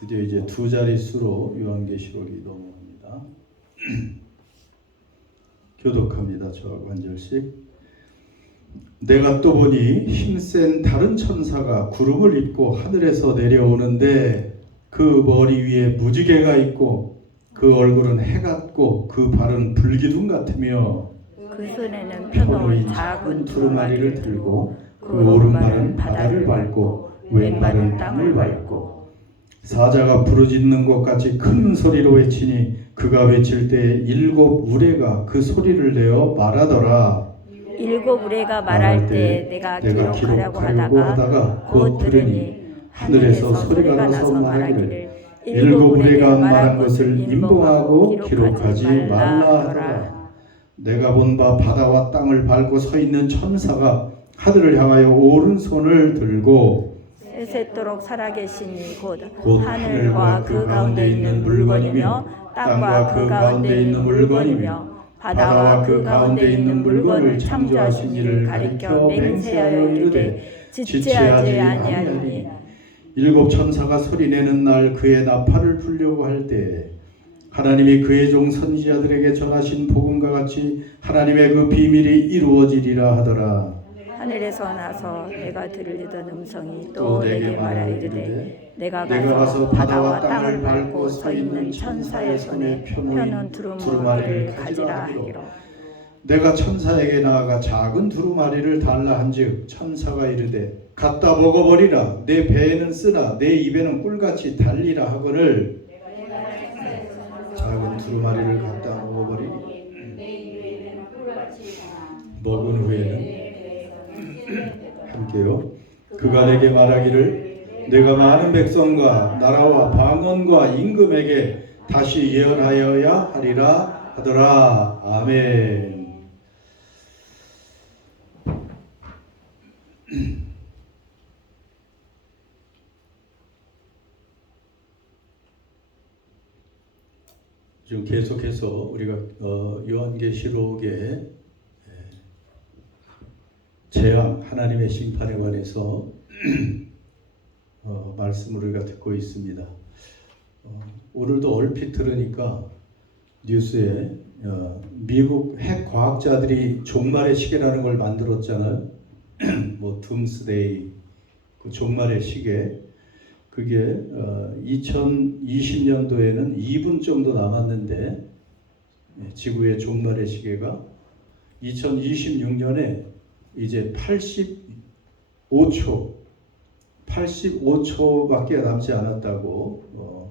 드디어 이제 두 자릿수로 요한계시록이 넘어갑니다. 교독합니다. 저하고 한 절씩. 내가 또 보니 힘센 다른 천사가 구름을 입고 하늘에서 내려오는데 그 머리 위에 무지개가 있고 그 얼굴은 해 같고 그 발은 불기둥 같으며 그 손에는 펴놓은 작은 두루마리를 들고 그 오른발은 바다를 밟고 왼발은 땅을 밟고 사자가 부르짖는 것 같이 큰 소리로 외치니 그가 외칠 때 일곱 우레가 그 소리를 내어 말하더라. 일곱 우레가 말할 때 내가 기록하려고 하다가 곧 들으니 하늘에서 소리가 나서 말하기를 일곱 우레가 말한 것을 인봉하고 기록하지 말라 하더라. 내가 본 바 바다와 땅을 밟고 서 있는 천사가 하늘을 향하여 오른손을 들고 세세토록 살아계시니 곧 하늘과 그 가운데 있는 물건이며 땅과 그 가운데 있는 물건이며 바다와 그 가운데 있는 물건을 창조하신 이를 가리켜 맹세하여 이르되 지체하지 아니하리니 일곱 천사가 소리내는 날 그의 나팔을 불려고 할 때 하나님이 그의 종 선지자들에게 전하신 복음과 같이 하나님의 그 비밀이 이루어지리라 하더라. 하늘에서 나서 내가 들리던 음성이 또 내게 말하이르되 내가 가서 바다와 땅을 밟고 서 있는 천사의 손에 펴놓은 두루마리를 가지라 하기로. 내가 천사에게 나아가 작은 두루마리를 달라 한즉 천사가 이르되 갖다 먹어버리라. 내 배에는 쓰나 내 입에는 꿀같이 달리라 하거늘. 작은 두루마리를 갖다 먹어버리니 먹은 후에는 함께요. 그가 내게 말하기를 내가 많은 백성과 나라와 방언과 임금에게 다시 예언하여야 하리라 하더라. 아멘. 지금 계속해서 우리가 요한계시록의 재앙, 하나님의 심판에 관해서 말씀을 우리가 듣고 있습니다. 오늘도 얼핏 들으니까 뉴스에 미국 핵 과학자들이 종말의 시계라는 걸 만들었잖아요. 뭐 둠스데이, 그 종말의 시계. 그게 2020년도에는 2분 정도 남았는데 지구의 종말의 시계가 2026년에 이제 85초밖에 남지 않았다고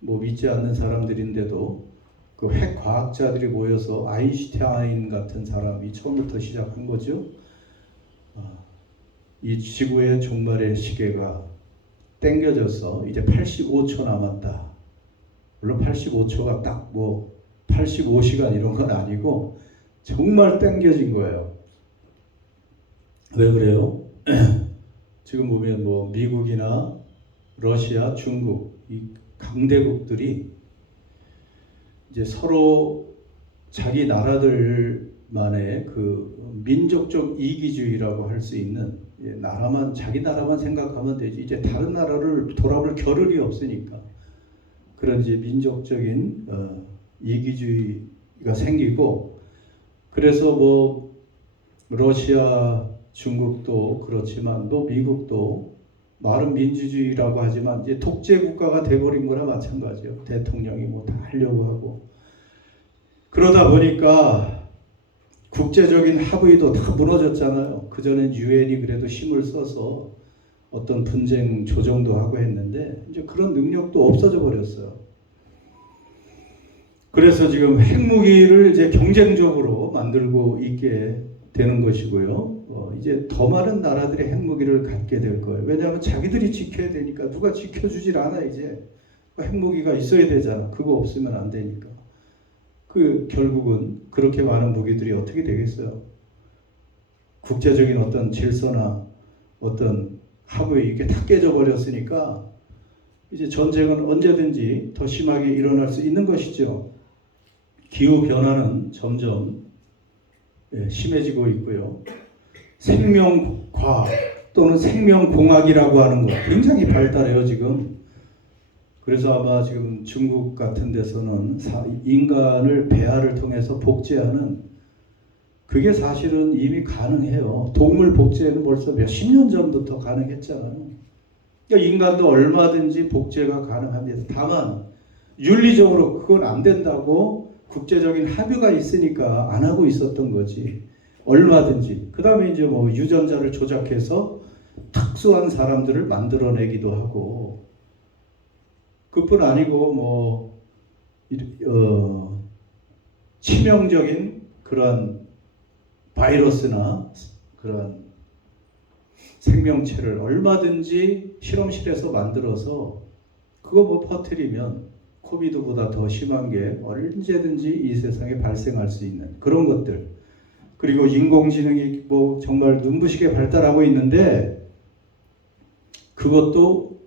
뭐 믿지 않는 사람들인데도 그 핵 과학자들이 모여서 아인슈타인 같은 사람이 처음부터 시작한 거죠. 이 지구의 종말의 시계가 땡겨져서 이제 85초 남았다. 물론 85초가 딱 뭐 85시간 이런 건 아니고 정말 땡겨진 거예요. 왜 그래요? 지금 보면 뭐 미국이나 러시아, 중국 이 강대국들이 이제 서로 자기 나라들만의 그 민족적 이기주의라고 할 수 있는 나라만 자기 나라만 생각하면 되지 이제 다른 나라를 돌아볼 겨를이 없으니까 그런 이제 민족적인 이기주의가 생기고 그래서 뭐 러시아 중국도 그렇지만 또 미국도 말은 민주주의라고 하지만 이제 독재 국가가 돼버린 거나 마찬가지예요. 대통령이 뭐 다 하려고 하고 그러다 보니까 국제적인 합의도 다 무너졌잖아요. 그전엔 유엔이 그래도 힘을 써서 어떤 분쟁 조정도 하고 했는데 이제 그런 능력도 없어져 버렸어요. 그래서 지금 핵무기를 이제 경쟁적으로 만들고 있게 되는 것이고요. 이제 더 많은 나라들이 핵무기를 갖게 될 거예요. 왜냐하면 자기들이 지켜야 되니까 누가 지켜주질 않아. 이제 핵무기가 있어야 되잖아. 그거 없으면 안 되니까. 결국은 그렇게 많은 무기들이 어떻게 되겠어요? 국제적인 어떤 질서나 어떤 합의 이게 다 깨져 버렸으니까 이제 전쟁은 언제든지 더 심하게 일어날 수 있는 것이죠. 기후 변화는 점점 심해지고 있고요. 생명과학 또는 생명공학이라고 하는 거 굉장히 발달해요. 지금 그래서 아마 지금 중국 같은 데서는 인간을 배아를 통해서 복제하는 그게 사실은 이미 가능해요. 동물 복제는 벌써 몇십 년 전부터 가능했잖아요. 그러니까 인간도 얼마든지 복제가 가능합니다. 다만 윤리적으로 그건 안 된다고 국제적인 합의가 있으니까 안 하고 있었던 거지. 얼마든지. 그 다음에 이제 뭐 유전자를 조작해서 특수한 사람들을 만들어내기도 하고, 그뿐 아니고 뭐 치명적인 그런 바이러스나 그런 생명체를 얼마든지 실험실에서 만들어서 그거 뭐 퍼뜨리면 코비드보다 더 심한 게 언제든지 이 세상에 발생할 수 있는 그런 것들. 그리고 인공지능이 뭐 정말 눈부시게 발달하고 있는데 그것도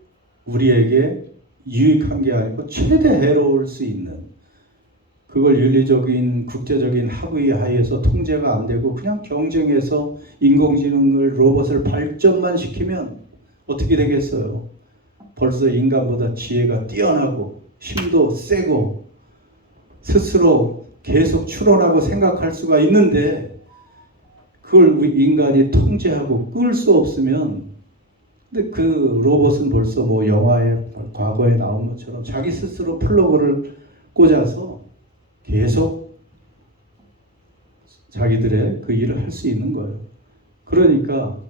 우리에게 유익한 게 아니고 최대 해로울 수 있는, 그걸 윤리적인 국제적인 합의 하에서 통제가 안 되고 그냥 경쟁해서 인공지능을 로봇을 발전만 시키면 어떻게 되겠어요? 벌써 인간보다 지혜가 뛰어나고 힘도 세고 스스로 계속 추론하고 생각할 수가 있는데 그걸 인간이 통제하고 끌 수 없으면, 근데 그 로봇은 벌써 뭐 영화에 과거에 나온 것처럼 자기 스스로 플러그를 꽂아서 계속 자기들의 그 일을 할 수 있는 거예요. 그러니까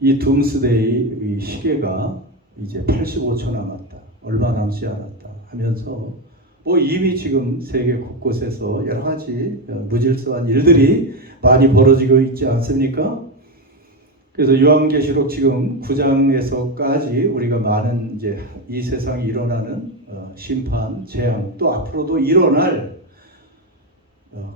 이 둠스데이 시계가 이제 85초 남았다, 얼마 남지 않았다 하면서 뭐 이미 지금 세계 곳곳에서 여러 가지 무질서한 일들이 많이 벌어지고 있지 않습니까? 그래서 요한계시록 지금 9장에서까지 우리가 많은 이제 이 세상에 일어나는 심판, 재앙, 또 앞으로도 일어날,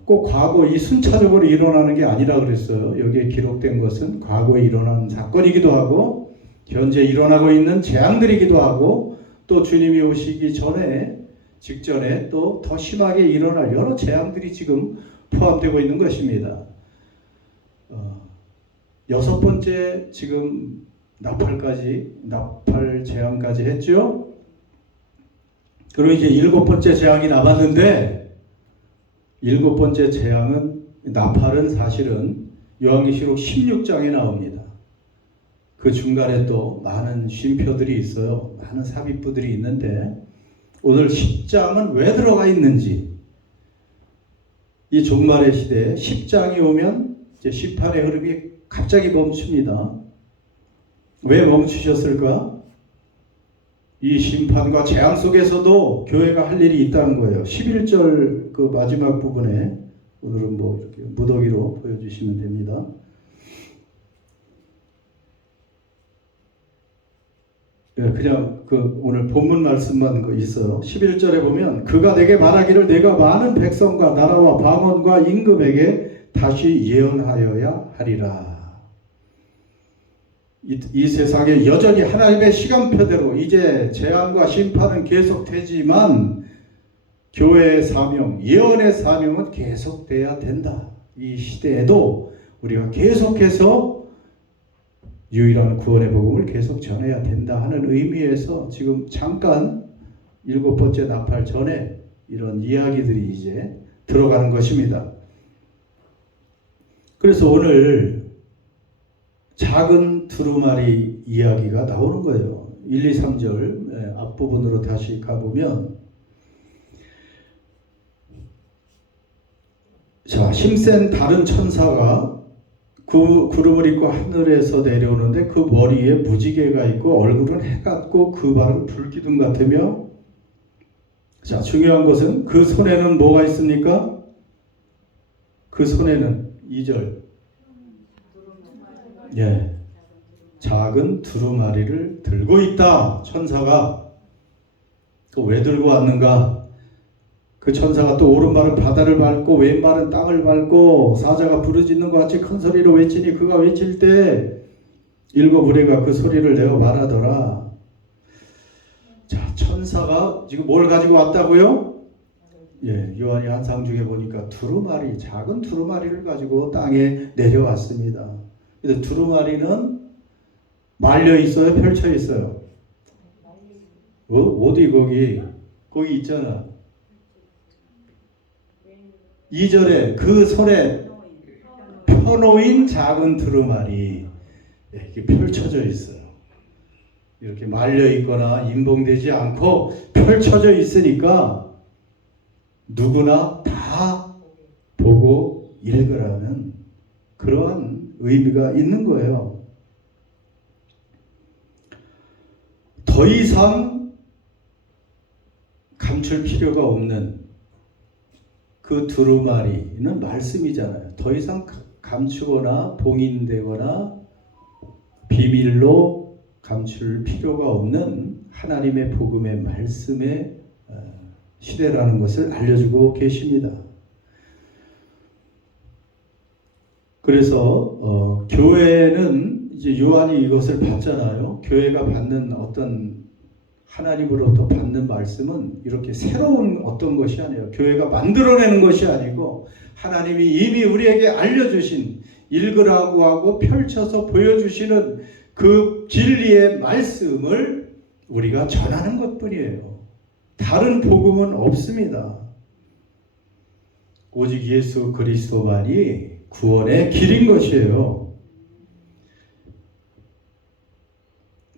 꼭 과거 이 순차적으로 일어나는 게 아니라 그랬어요. 여기에 기록된 것은 과거에 일어난 사건이기도 하고 현재 일어나고 있는 재앙들이기도 하고 또 주님이 오시기 전에 직전에 또 더 심하게 일어날 여러 재앙들이 지금 포함되고 있는 것입니다. 여섯 번째 지금 나팔 재앙까지 했죠. 그리고 이제 일곱 번째 재앙이 남았는데, 일곱 번째 재앙은 나팔은 사실은 요한계시록 16장에 나옵니다. 그 중간에 또 많은 쉼표들이 있어요. 많은 삽입부들이 있는데 오늘 10장은 왜 들어가 있는지, 이 종말의 시대에 10장이 오면 이제 심판의 흐름이 갑자기 멈춥니다. 왜 멈추셨을까? 이 심판과 재앙 속에서도 교회가 할 일이 있다는 거예요. 11절 그 마지막 부분에 오늘은 뭐 이렇게 무더기로 보여주시면 됩니다. 그냥 그 오늘 본문 말씀만 있어요. 11절에 보면 그가 내게 말하기를 내가 많은 백성과 나라와 방언과 임금에게 다시 예언하여야 하리라. 이 세상에 여전히 하나님의 시간표대로 이제 재앙과 심판은 계속되지만 교회의 사명, 예언의 사명은 계속돼야 된다. 이 시대에도 우리가 계속해서 유일한 구원의 복음을 계속 전해야 된다 하는 의미에서 지금 잠깐 일곱 번째 나팔 전에 이런 이야기들이 이제 들어가는 것입니다. 그래서 오늘 작은 두루마리 이야기가 나오는 거예요. 1, 2, 3절 앞부분으로 다시 가보면, 자, 힘센 다른 천사가 구름을 입고 하늘에서 내려오는데 그 머리에 무지개가 있고 얼굴은 해 같고 그 발은 불기둥 같으며, 자, 중요한 것은 그 손에는 뭐가 있습니까? 그 손에는 2절 작은 두루마리를 들고 있다. 천사가. 왜 들고 왔는가? 그 천사가 또 오른발은 바다를 밟고 왼발은 땅을 밟고 사자가 부르짖는 것 같이 큰 소리로 외치니 그가 외칠 때 일곱 무리가 그 소리를 내어 말하더라. 자, 천사가 지금 뭘 가지고 왔다고요? 요한이 한상 중에 보니까 두루마리, 작은 두루마리를 가지고 땅에 내려왔습니다. 그래서 두루마리는 말려 있어요? 펼쳐 있어요? 어디 거기 있잖아. 2절에 그 손에 펴놓인 작은 두루마리 이렇게 펼쳐져 있어요. 이렇게 말려 있거나 임봉되지 않고 펼쳐져 있으니까 누구나 다 보고 읽으라는 그러한 의미가 있는 거예요. 더 이상 감출 필요가 없는 그 두루마리는 말씀이잖아요. 더 이상 감추거나 봉인되거나 비밀로 감출 필요가 없는 하나님의 복음의 말씀의 시대라는 것을 알려주고 계십니다. 그래서 교회는 이제 요한이 이것을 받잖아요. 교회가 받는 어떤 하나님으로부터 받는 말씀은 이렇게 새로운 어떤 것이 아니에요. 교회가 만들어내는 것이 아니고 하나님이 이미 우리에게 알려주신 읽으라고 하고 펼쳐서 보여주시는 그 진리의 말씀을 우리가 전하는 것뿐이에요. 다른 복음은 없습니다. 오직 예수 그리스도만이 구원의 길인 것이에요.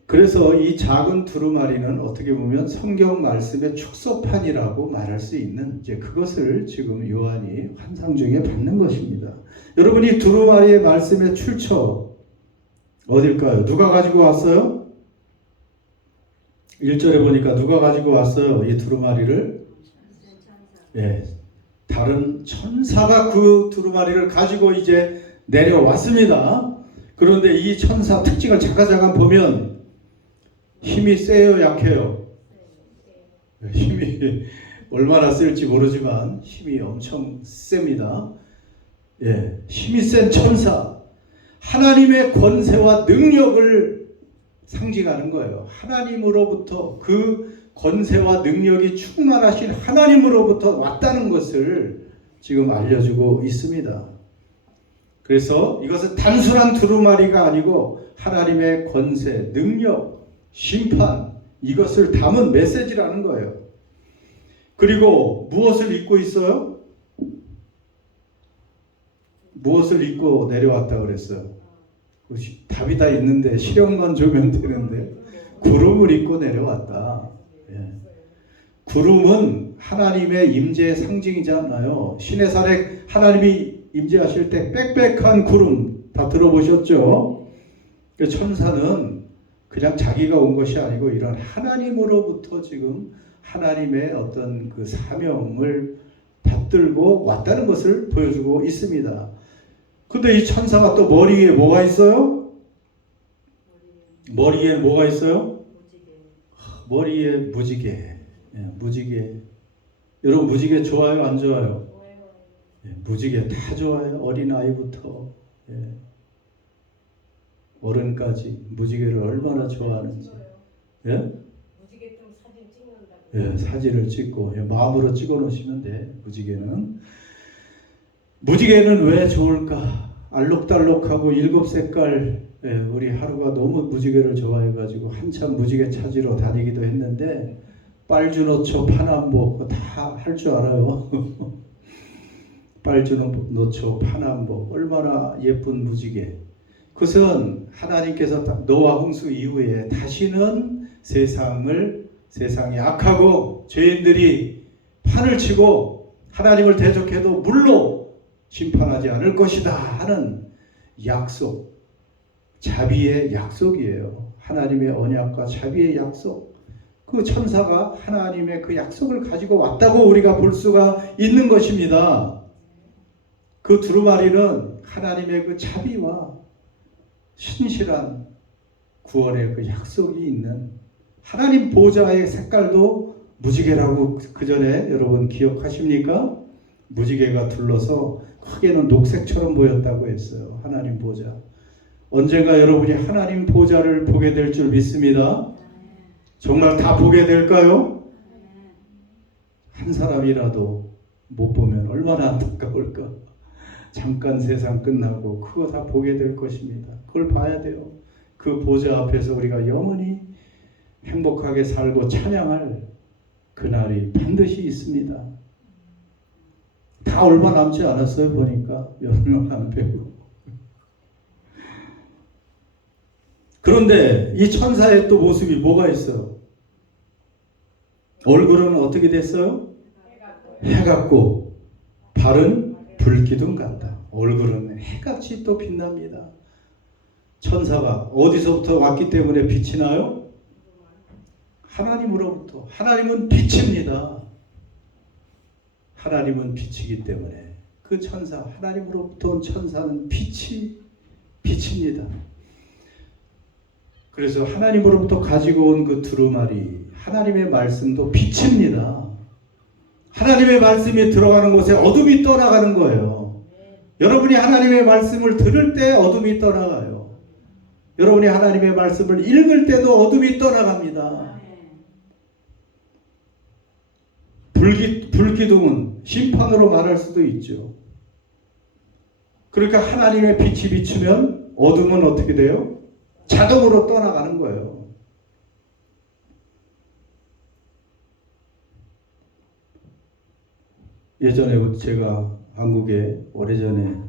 그래서 이 작은 두루마리는 어떻게 보면 성경 말씀의 축소판이라고 말할 수 있는 이제 그것을 지금 요한이 환상 중에 받는 것입니다. 여러분 이 두루마리의 말씀의 출처 어딜까요? 누가 가지고 왔어요? 1절에 보니까 누가 가지고 왔어요? 이 두루마리를? 예, 다른 천사가 그 두루마리를 가지고 이제 내려왔습니다. 그런데 이 천사 특징을 잠깐 보면 힘이 세요, 약해요? 힘이 얼마나 셀지 모르지만 힘이 엄청 셉니다. 예, 힘이 센 천사, 하나님의 권세와 능력을 상징하는 거예요. 하나님으로부터 그 권세와 능력이 충만하신 하나님으로부터 왔다는 것을 지금 알려주고 있습니다. 그래서 이것은 단순한 두루마리가 아니고 하나님의 권세, 능력, 심판 이것을 담은 메시지라는 거예요. 그리고 무엇을 입고 있어요? 무엇을 입고 내려왔다 그랬어요? 답이 다 있는데 실형만 주면 되는데 구름을 입고 내려왔다. 예. 구름은 하나님의 임재의 상징이잖아요. 신의 산에 하나님이 임재하실 때 빽빽한 구름 다 들어보셨죠? 천사는 그냥 자기가 온 것이 아니고 이런 하나님으로부터 지금 하나님의 어떤 그 사명을 받들고 왔다는 것을 보여주고 있습니다. 근데 이 천사가 또 머리에 뭐가 있어요? 머리에 뭐가 있어요? 머리에 무지개. 예, 무지개. 여러분 무지개 좋아요? 안 좋아요? 예, 무지개 다 좋아요. 어린아이부터 예, 어른까지 무지개를 얼마나 좋아하는지. 예? 무지개 좀 사진 찍는다고. 예, 사진을 찍고 예, 마음으로 찍어 놓으시면 돼. 무지개는 왜 좋을까? 알록달록하고 7색깔 예, 우리 하루가 너무 무지개를 좋아해가지고 한참 무지개 찾으러 다니기도 했는데 빨주노초 파남보 다 할 줄 알아요. 빨주노초 파남보 얼마나 예쁜 무지개. 그것은 하나님께서 노아 홍수 이후에 다시는 세상이 악하고 죄인들이 판을 치고 하나님을 대적해도 물로 심판하지 않을 것이다 하는 약속, 자비의 약속이에요. 하나님의 언약과 자비의 약속. 그 천사가 하나님의 그 약속을 가지고 왔다고 우리가 볼 수가 있는 것입니다. 그 두루마리는 하나님의 그 자비와 신실한 구원의 그 약속이 있는 하나님 보좌의 색깔도 무지개라고 그 전에 여러분 기억하십니까? 무지개가 둘러서 크게는 녹색처럼 보였다고 했어요. 하나님 보좌. 언젠가 여러분이 하나님 보좌를 보게 될 줄 믿습니다. 정말 다 보게 될까요? 한 사람이라도 못 보면 얼마나 안타까울까. 잠깐 세상 끝나고 그거 다 보게 될 것입니다. 그걸 봐야 돼요. 그 보좌 앞에서 우리가 영원히 행복하게 살고 찬양할 그날이 반드시 있습니다. 다 얼마 남지 않았어요. 보니까 열흘 안 빼고. 그런데 이 천사의 또 모습이 뭐가 있어요? 얼굴은 어떻게 됐어요? 해 같고 발은 불기둥 같다. 얼굴은 해같이 또 빛납니다. 천사가 어디서부터 왔기 때문에 빛이 나요? 하나님으로부터. 하나님은 빛입니다. 하나님은 빛이기 때문에 그 천사, 하나님으로부터 온 천사는 빛입니다. 그래서 하나님으로부터 가지고 온 그 두루마리, 하나님의 말씀도 빛입니다. 하나님의 말씀이 들어가는 곳에 어둠이 떠나가는 거예요. 여러분이 하나님의 말씀을 들을 때 어둠이 떠나가요. 여러분이 하나님의 말씀을 읽을 때도 어둠이 떠나갑니다. 불기둥은 심판으로 말할 수도 있죠. 그러니까 하나님의 빛이 비추면 어둠은 어떻게 돼요? 자동으로 떠나가는 거예요. 예전에 제가 한국에 오래전에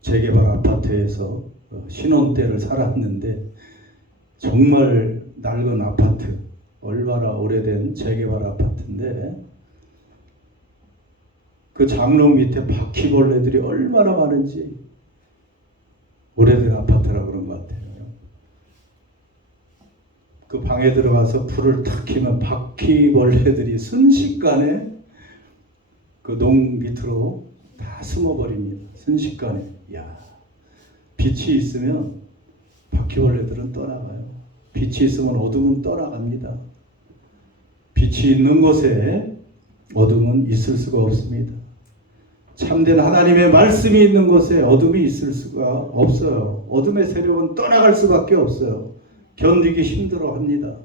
재개발 아파트에서 신혼 때를 살았는데 정말 낡은 아파트, 얼마나 오래된 재개발 아파트인데 그 장롱 밑에 바퀴벌레들이 얼마나 많은지 오래된 아파트라 그런 것 같아요. 그 방에 들어가서 불을 탁 켜면 바퀴벌레들이 순식간에 그 농 밑으로 다 숨어버립니다. 순식간에. 야, 빛이 있으면 바퀴벌레들은 떠나가요. 빛이 있으면 어둠은 떠나갑니다. 빛이 있는 곳에 어둠은 있을 수가 없습니다. 참된 하나님의 말씀이 있는 곳에 어둠이 있을 수가 없어요. 어둠의 세력은 떠나갈 수밖에 없어요. 견디기 힘들어합니다.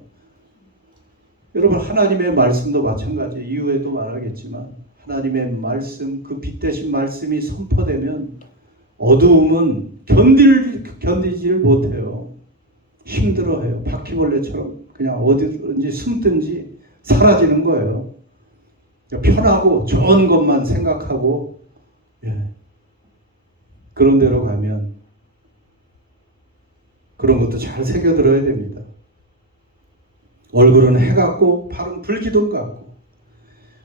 여러분, 하나님의 말씀도 마찬가지. 이후에도 말하겠지만 하나님의 말씀, 그 빛 대신 말씀이 선포되면 어두움은 견디지를 못해요. 힘들어해요. 바퀴벌레처럼 그냥 어디든지 숨든지 사라지는 거예요. 편하고 좋은 것만 생각하고 그런 데로 가면 그런 것도 잘 새겨들어야 됩니다. 얼굴은 해 같고 발은 불기둥 같고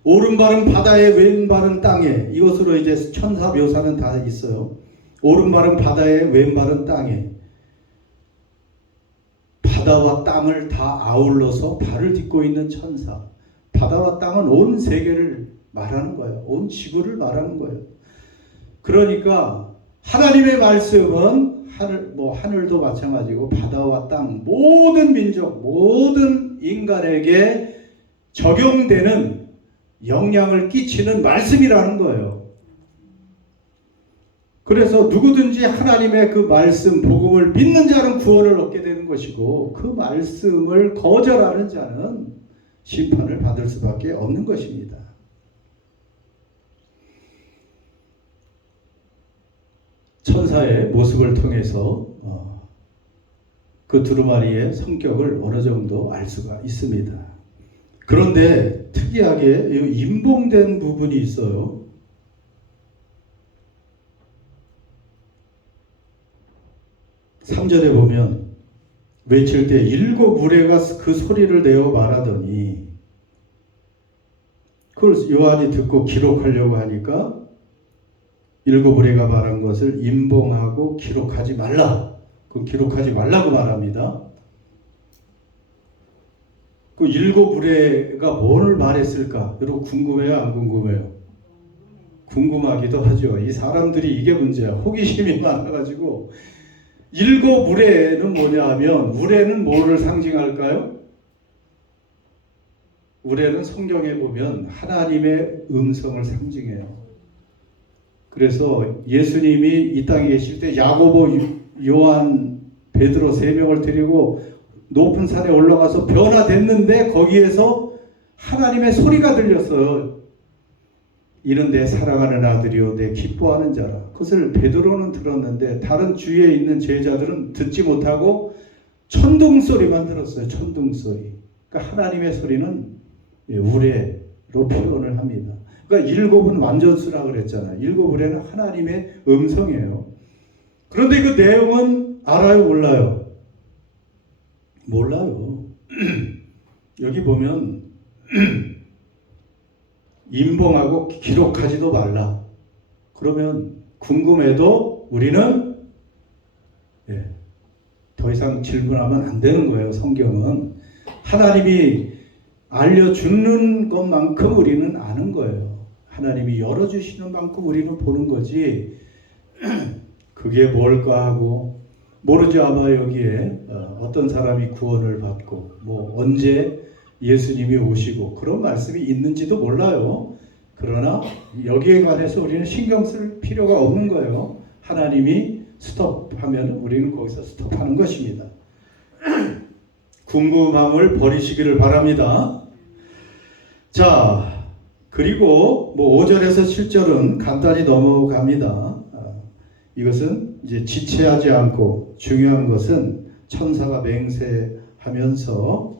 오른발은 바다에 왼발은 땅에. 이것으로 이제 천사 묘사는 다 있어요. 오른발은 바다에 왼발은 땅에. 바다와 땅을 다 아울러서 발을 딛고 있는 천사. 바다와 땅은 온 세계를 말하는 거예요. 온 지구를 말하는 거예요. 그러니까 하나님의 말씀은 하늘도 마찬가지고 바다와 땅, 모든 민족, 모든 인간에게 적용되는 영향을 끼치는 말씀이라는 거예요. 그래서 누구든지 하나님의 그 말씀, 복음을 믿는 자는 구원을 얻게 되는 것이고 그 말씀을 거절하는 자는 심판을 받을 수밖에 없는 것입니다. 천사의 모습을 통해서 그 두루마리의 성격을 어느 정도 알 수가 있습니다. 그런데 특이하게 임봉된 부분이 있어요. (3절에) 보면 외칠 때 7 무리가 그 소리를 내어 말하더니 그걸 요한이 듣고 기록하려고 하니까 7 무리가 말한 것을 임봉하고 기록하지 말라. 그 기록하지 말라고 말합니다. 그 7 무리가 뭘 말했을까? 여러분 궁금해요? 안 궁금해요? 궁금하기도 하죠. 이 사람들이 이게 문제야. 호기심이 많아가지고 7 우레는 뭐냐 하면 우레는 뭐를 상징할까요? 우레는 성경에 보면 하나님의 음성을 상징해요. 그래서 예수님이 이 땅에 계실 때 야고보, 요한, 베드로 3명을 데리고 높은 산에 올라가서 변화됐는데 거기에서 하나님의 소리가 들렸어요. 이는 내 사랑하는 아들이요 내 기뻐하는 자라. 그것을 베드로는 들었는데 다른 주위에 있는 제자들은 듣지 못하고 천둥소리만 들었어요. 천둥소리. 그러니까 하나님의 소리는 우레로 표현을 합니다. 그러니까 일곱은 완전수라 그랬잖아요. 일곱 우레는 하나님의 음성이에요. 그런데 그 내용은 알아요, 몰라요? 몰라요. 여기 보면 임봉하고 기록하지도 말라. 그러면 궁금해도 우리는 더 이상 질문하면 안 되는 거예요. 성경은 하나님이 알려주는 것만큼 우리는 아는 거예요. 하나님이 열어주시는 만큼 우리는 보는 거지. 그게 뭘까 하고 모르죠. 아마 여기에 어떤 사람이 구원을 받고 뭐 언제 예수님이 오시고 그런 말씀이 있는지도 몰라요. 그러나 여기에 관해서 우리는 신경 쓸 필요가 없는 거예요. 하나님이 스톱하면 우리는 거기서 스톱하는 것입니다. 궁금함을 버리시기를 바랍니다. 자, 그리고 뭐 5절에서 7절은 간단히 넘어갑니다. 이것은 이제 지체하지 않고 중요한 것은 천사가 맹세하면서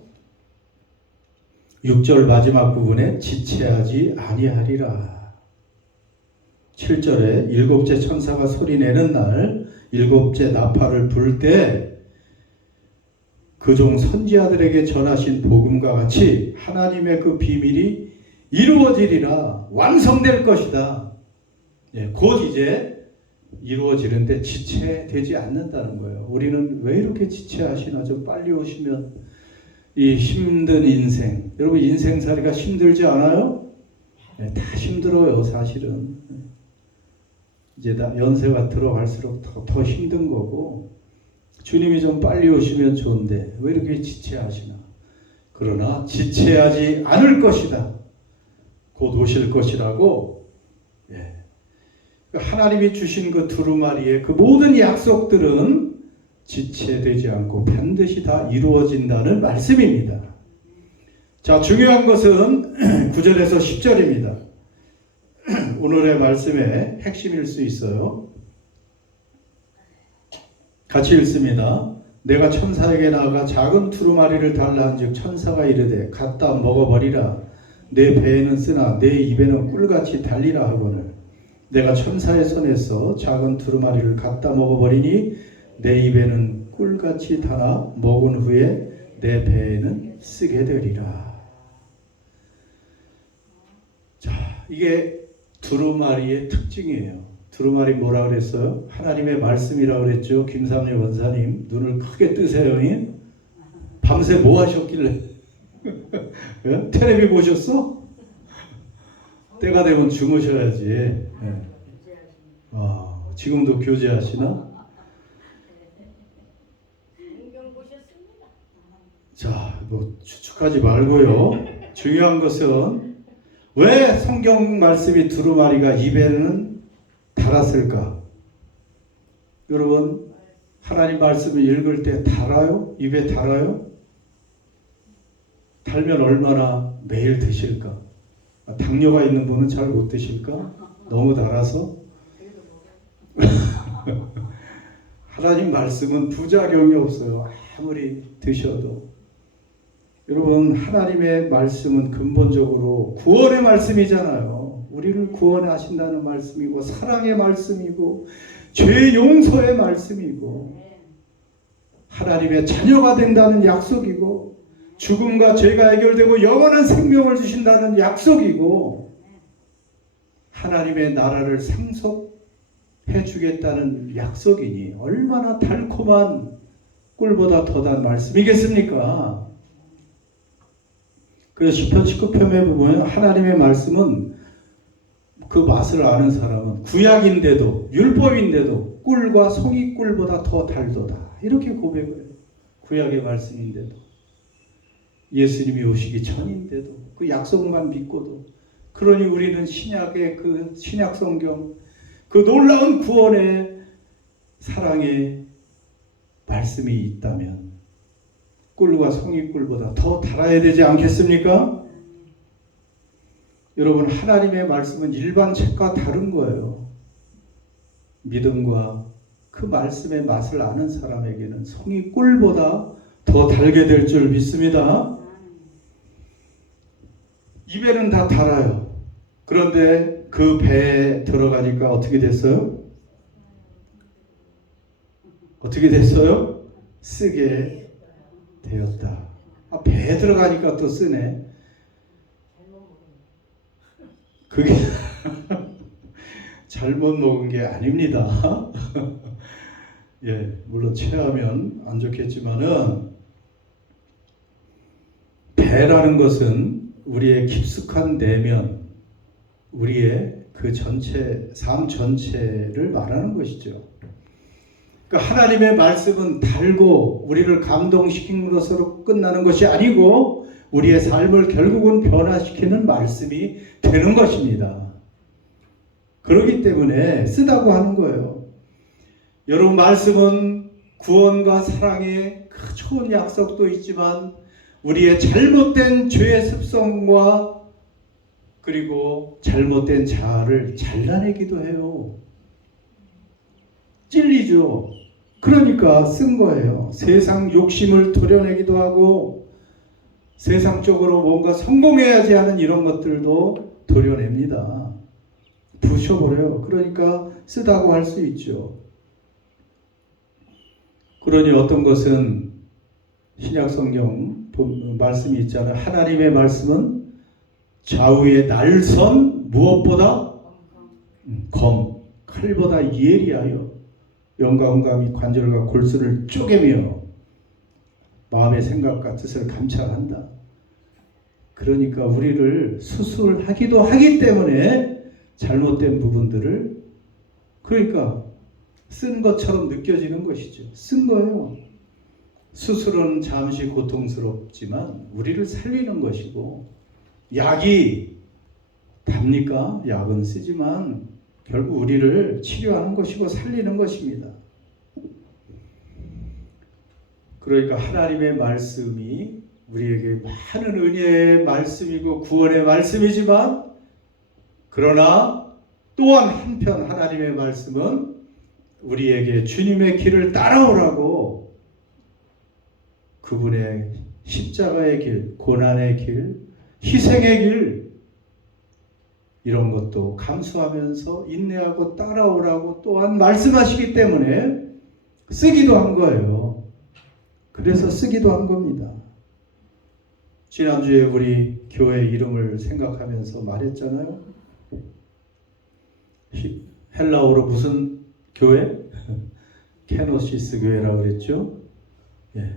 6절 마지막 부분에 지체하지 아니하리라. 7절에 일곱째 천사가 소리내는 날 일곱째 나팔을 불 때 그 종 선지자들에게 전하신 복음과 같이 하나님의 그 비밀이 이루어지리라. 완성될 것이다. 곧 이제 이루어지는데 지체되지 않는다는 거예요. 우리는 왜 이렇게 지체하시나? 좀 빨리 오시면 이 힘든 인생, 여러분 인생살이가 힘들지 않아요? 다 힘들어요. 사실은 이제 연세가 들어갈수록 더 힘든 거고 주님이 좀 빨리 오시면 좋은데 왜 이렇게 지체하시나? 그러나 지체하지 않을 것이다. 곧 오실 것이라고. 하나님이 주신 그 두루마리의 그 모든 약속들은 지체되지 않고 반드시 다 이루어진다는 말씀입니다. 자, 중요한 것은 9절에서 10절입니다. 오늘의 말씀의 핵심일 수 있어요. 같이 읽습니다. 내가 천사에게 나아가 작은 두루마리를 달라 한즉 천사가 이르되 갖다 먹어버리라. 내 배에는 쓰나 내 입에는 꿀같이 달리라 하거늘 내가 천사의 손에서 작은 두루마리를 갖다 먹어버리니 내 입에는 꿀같이 달아 먹은 후에 내 배에는 쓰게 되리라. 자, 이게 두루마리의 특징이에요. 두루마리 뭐라 그랬어요? 하나님의 말씀이라고 그랬죠. 김삼례 원사님 눈을 크게 뜨세요. 밤새 뭐 하셨길래? 텔레비 보셨어? 때가 되면 주무셔야지. 지금도 교제하시나? 자, 뭐 추측하지 말고요. 중요한 것은 왜 성경 말씀이 두루마리가 입에는 달았을까? 여러분, 하나님 말씀을 읽을 때 달아요? 입에 달아요? 달면 얼마나 매일 드실까? 당뇨가 있는 분은 잘 못 드실까? 너무 달아서? 하나님 말씀은 부작용이 없어요. 아무리 드셔도. 여러분, 하나님의 말씀은 근본적으로 구원의 말씀이잖아요. 우리를 구원하신다는 말씀이고 사랑의 말씀이고 죄 용서의 말씀이고 하나님의 자녀가 된다는 약속이고 죽음과 죄가 해결되고 영원한 생명을 주신다는 약속이고 하나님의 나라를 상속해 주겠다는 약속이니 얼마나 달콤한 꿀보다 더 단 말씀이겠습니까? 그래서 시편 19편에 보면 하나님의 말씀은 그 맛을 아는 사람은 구약인데도 율법인데도 꿀과 송이꿀보다 더 달도다. 이렇게 고백을 해요. 구약의 말씀인데도 예수님이 오시기 전인데도 그 약속만 믿고도 그러니 우리는 신약의 그 신약 성경 그 놀라운 구원의 사랑의 말씀이 있다면 꿀과 송이꿀보다 더 달아야 되지 않겠습니까? 여러분, 하나님의 말씀은 일반 책과 다른 거예요. 믿음과 그 말씀의 맛을 아는 사람에게는 송이꿀보다 더 달게 될 줄 믿습니다. 입에는 다 달아요. 그런데 그 배에 들어가니까 어떻게 됐어요? 어떻게 됐어요? 쓰게 되었다. 배에 들어가니까 또 쓰네. 그게 잘못 먹은 게 아닙니다. 예, 물론 체하면 안 좋겠지만은 배라는 것은 우리의 깊숙한 내면, 우리의 그 전체, 삶 전체를 말하는 것이죠. 그러니까 하나님의 말씀은 달고 우리를 감동시킴으로써 끝나는 것이 아니고 우리의 삶을 결국은 변화시키는 말씀이 되는 것입니다. 그렇기 때문에 쓰다고 하는 거예요. 여러분, 말씀은 구원과 사랑의 그 좋은 약속도 있지만 우리의 잘못된 죄의 습성과 그리고 잘못된 자아를 잘라내기도 해요. 찔리죠. 그러니까 쓴 거예요. 세상 욕심을 도려내기도 하고 세상적으로 뭔가 성공해야지 하는 이런 것들도 도려냅니다. 부셔버려요. 그러니까 쓰다고 할 수 있죠. 그러니 어떤 것은 신약성경 말씀이 있잖아요. 하나님의 말씀은 좌우의 날선 무엇보다 검, 칼보다 예리하여 영광과 및 관절과 골수를 쪼개며 마음의 생각과 뜻을 감찰한다. 그러니까 우리를 수술하기도 하기 때문에 잘못된 부분들을 그러니까 쓴 것처럼 느껴지는 것이죠. 쓴 거예요. 수술은 잠시 고통스럽지만 우리를 살리는 것이고 약이 답니까? 약은 쓰지만 결국 우리를 치료하는 것이고 살리는 것입니다. 그러니까 하나님의 말씀이 우리에게 많은 은혜의 말씀이고 구원의 말씀이지만 그러나 또한 한편 하나님의 말씀은 우리에게 주님의 길을 따라오라고 그분의 십자가의 길, 고난의 길, 희생의 길 이런 것도 감수하면서 인내하고 따라오라고 또한 말씀하시기 때문에 쓰기도 한 거예요. 그래서 쓰기도 한 겁니다. 지난주에 우리 교회 이름을 생각하면서 말했잖아요. 헬라어로 무슨 교회? 케노시스 교회라고 그랬죠. 예.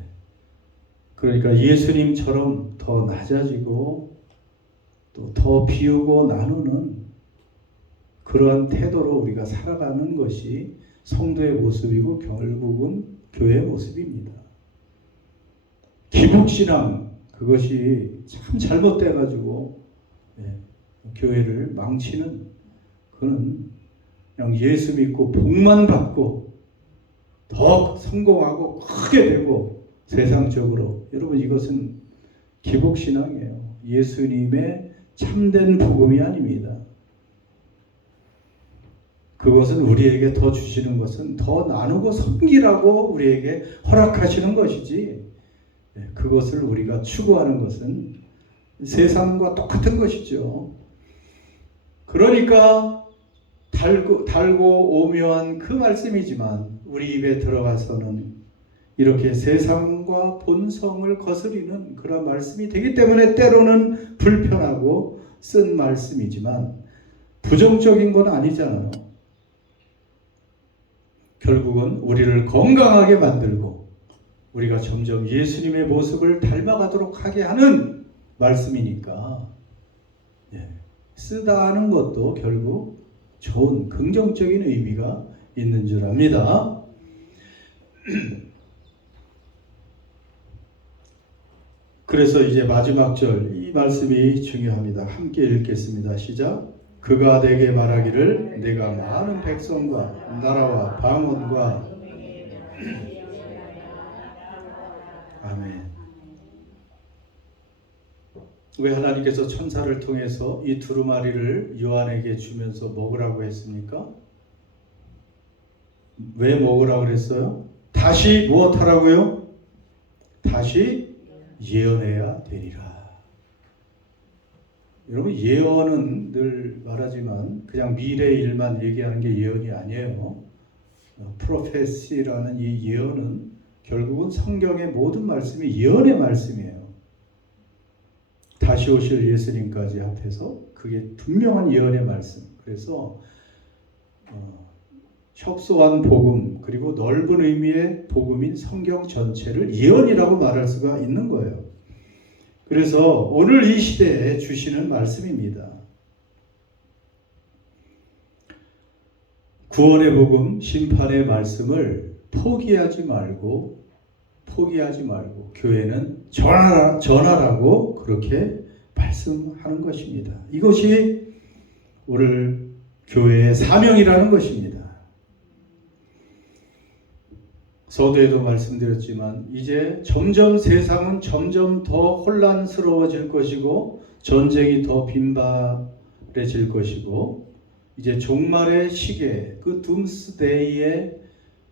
그러니까 예수님처럼 더 낮아지고 또 더 비우고 나누는 그러한 태도로 우리가 살아가는 것이 성도의 모습이고 결국은 교회의 모습입니다. 기복신앙 그것이 참 잘못돼가지고 교회를 망치는 그는 그냥 예수 믿고 복만 받고 더 성공하고 크게 되고 세상적으로 여러분 이것은 기복신앙이에요. 예수님의 참된 복음이 아닙니다. 그것은 우리에게 더 주시는 것은 더 나누고 섬기라고 우리에게 허락하시는 것이지 그것을 우리가 추구하는 것은 세상과 똑같은 것이죠. 그러니까 달고 오묘한 그 말씀이지만 우리 입에 들어가서는 이렇게 세상과 본성을 거스리는 그런 말씀이 되기 때문에 때로는 불편하고 쓴 말씀이지만 부정적인 건 아니잖아요. 결국은 우리를 건강하게 만들고 우리가 점점 예수님의 모습을 닮아가도록 하게 하는 말씀이니까 쓰다 하는 것도 결국 좋은 긍정적인 의미가 있는 줄 압니다. 그래서 이제 마지막 절 이 말씀이 중요합니다. 함께 읽겠습니다. 시작. 그가 내게 말하기를 내가 많은 백성과 나라와 방언과 아멘. 왜 하나님께서 천사를 통해서 이 두루마리를 요한에게 주면서 먹으라고 했습니까? 왜 먹으라고 그랬어요? 다시 무엇하라고요? 다시 예언해야 되리라. 여러분 예언은 늘 말하지만 그냥 미래의 일만 얘기하는 게 예언이 아니에요. 프로페시라는 이 예언은 결국은 성경의 모든 말씀이 예언의 말씀이에요. 다시 오실 예수님까지 합해서 그게 분명한 예언의 말씀. 그래서 협소한 복음 그리고 넓은 의미의 복음인 성경 전체를 예언이라고 말할 수가 있는 거예요. 그래서 오늘 이 시대에 주시는 말씀입니다. 구원의 복음, 심판의 말씀을 포기하지 말고 교회는 전하라고 그렇게 말씀하는 것입니다. 이것이 오늘 교회의 사명이라는 것입니다. 서두에도 말씀드렸지만 이제 점점 세상은 점점 더 혼란스러워질 것이고 전쟁이 더 빈발해질 것이고 이제 종말의 시계, 그 둠스데이의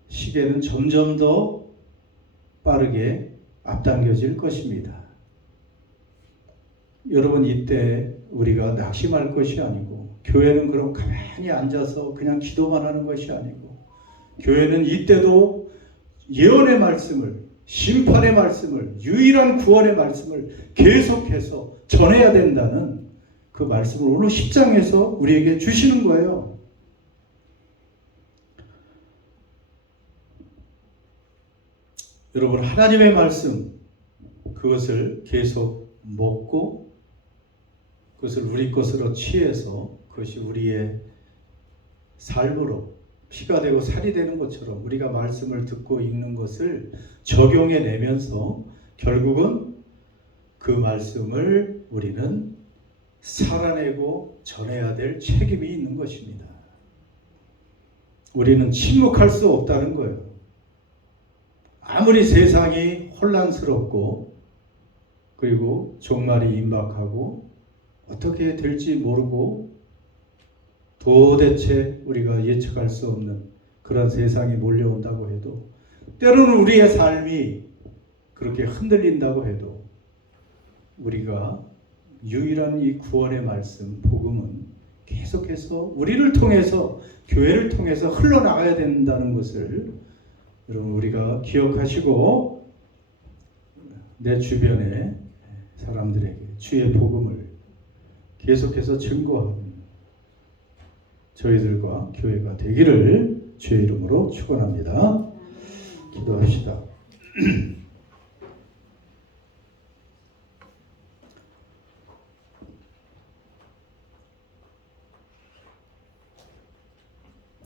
시계는 점점 더 빠르게 앞당겨질 것입니다. 여러분 이때 우리가 낙심할 것이 아니고 교회는 그럼 가만히 앉아서 그냥 기도만 하는 것이 아니고 교회는 이때도 예언의 말씀을, 심판의 말씀을, 유일한 구원의 말씀을 계속해서 전해야 된다는 그 말씀을 오늘 10장에서 우리에게 주시는 거예요. 여러분 하나님의 말씀 그것을 계속 먹고 그것을 우리 것으로 취해서 그것이 우리의 삶으로 피가 되고 살이 되는 것처럼 우리가 말씀을 듣고 읽는 것을 적용해 내면서 결국은 그 말씀을 우리는 살아내고 전해야 될 책임이 있는 것입니다. 우리는 침묵할 수 없다는 거예요. 아무리 세상이 혼란스럽고 그리고 종말이 임박하고 어떻게 될지 모르고 도대체 우리가 예측할 수 없는 그런 세상이 몰려온다고 해도 때로는 우리의 삶이 그렇게 흔들린다고 해도 우리가 유일한 이 구원의 말씀 복음은 계속해서 우리를 통해서 교회를 통해서 흘러나가야 된다는 것을 여러분 우리가 기억하시고 내 주변의 사람들에게 주의 복음을 계속해서 증거하는 저희들과 교회가 되기를 주의 이름으로 축원합니다. 기도합시다.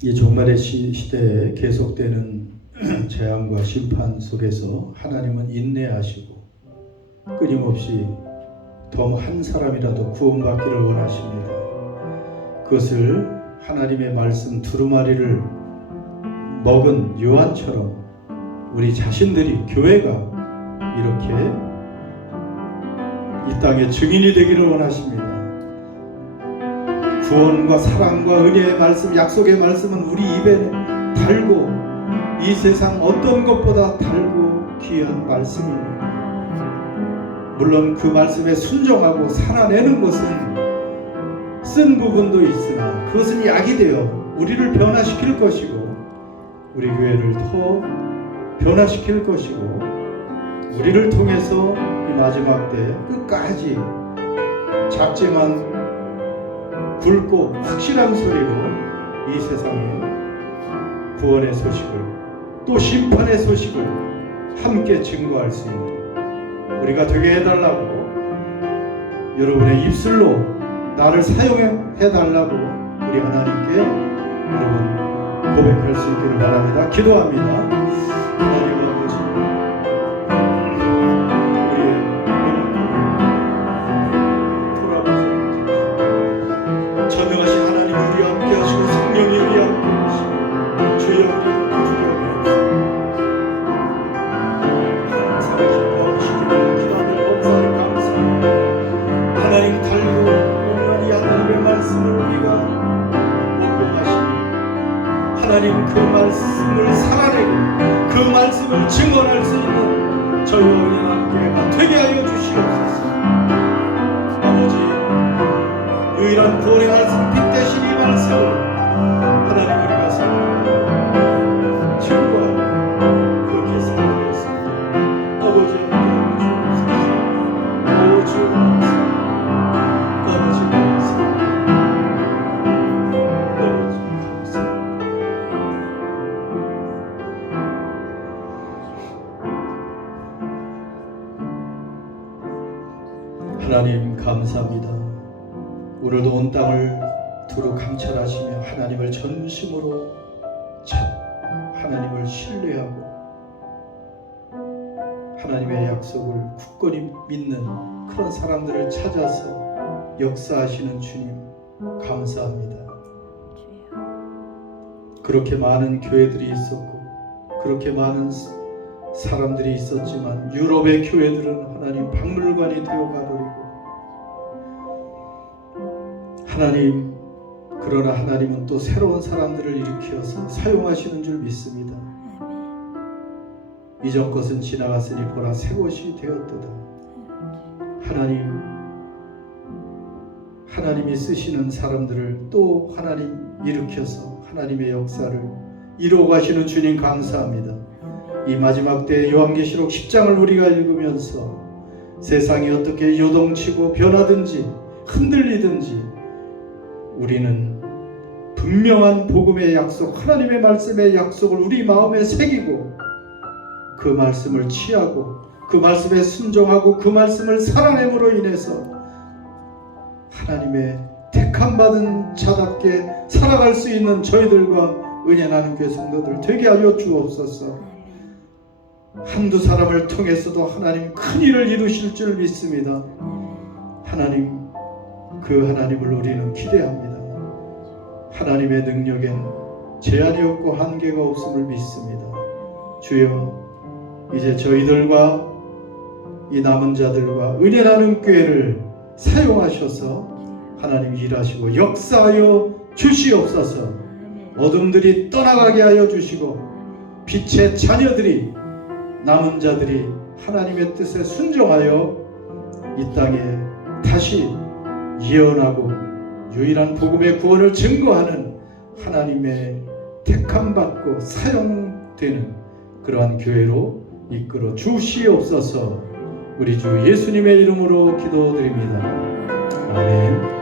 이 종말의 시대에 계속되는 재앙과 심판 속에서 하나님은 인내하시고 끊임없이 더 한 사람이라도 구원받기를 원하십니다. 그것을 하나님의 말씀 두루마리를 먹은 요한처럼 우리 자신들이 교회가 이렇게 이 땅의 증인이 되기를 원하십니다. 구원과 사랑과 은혜의 말씀, 약속의 말씀은 우리 입에 달고 이 세상 어떤 것보다 달고 귀한 말씀입니다. 물론 그 말씀에 순종하고 살아내는 것은 쓴 부분도 있으나 그것은 약이 되어 우리를 변화시킬 것이고 우리 교회를 더 변화시킬 것이고 우리를 통해서 이 마지막 때 끝까지 작지만 굵고 확실한 소리로 이 세상에 구원의 소식을 또 심판의 소식을 함께 증거할 수 있는 우리가 되게 해달라고 여러분의 입술로 나를 사용해달라고 우리 하나님께 여러분 고백할 수 있기를 바랍니다. 기도합니다. 하나님 아버지 우리의 돌아가서 전능하신 하나님 우리 함께 하시고 성령이 우리 함께 하시고 주여 우리를 주여 항상 기뻐하시기를 기도하는 범사를 감사합니다. 하나님 달고 하나님의 말씀을 우리가 목표하시고 하나님 그 말씀을 살아내고 그 말씀을 주여 감사합니다. 아버지 감사합니다. 아버지 감사합니다. 하나님 감사합니다. 오늘도 온 땅을 두루 감찰하시며 하나님을 전심으로 하나님을 신뢰하고 하나님의 약속을 굳건히 믿는 그런 사람들을 찾아서 역사하시는 주님 감사합니다. 그렇게 많은 교회들이 있었고 그렇게 많은 사람들이 있었지만 유럽의 교회들은 하나님 박물관이 되어가버리고 하나님 그러나 하나님은 또 새로운 사람들을 일으켜서 사용하시는 줄 믿습니다. 이전 것은 지나갔으니 보라 새 것이 되었도다. 하나님이 쓰시는 사람들을 또 하나님 일으켜서 하나님의 역사를 이루어 가시는 주님 감사합니다. 이 마지막 때 요한계시록 10장을 우리가 읽으면서 세상이 어떻게 요동치고 변하든지 흔들리든지 우리는 분명한 복음의 약속, 하나님의 말씀의 약속을 우리 마음에 새기고 그 말씀을 취하고 그 말씀에 순종하고 그 말씀을 살아냄으로 인해서 하나님의 택함받은 자답게 살아갈 수 있는 저희들과 은혜 나는 교회 성도들 되게 하여 주옵소서. 한두 사람을 통해서도 하나님 큰 일을 이루실 줄 믿습니다. 하나님, 그 하나님을 우리는 기대합니다. 하나님의 능력엔 제한이 없고 한계가 없음을 믿습니다. 주여, 이제 저희들과 이 남은 자들과 은혜 나는 교회를 사용하셔서 하나님 일하시고 역사하여 주시옵소서. 어둠들이 떠나가게 하여 주시고 빛의 자녀들이 남은 자들이 하나님의 뜻에 순종하여 이 땅에 다시 예언하고 유일한 복음의 구원을 증거하는 하나님의 택함받고 사용되는 그러한 교회로 이끌어 주시옵소서. 우리 주 예수님의 이름으로 기도드립니다. 아멘.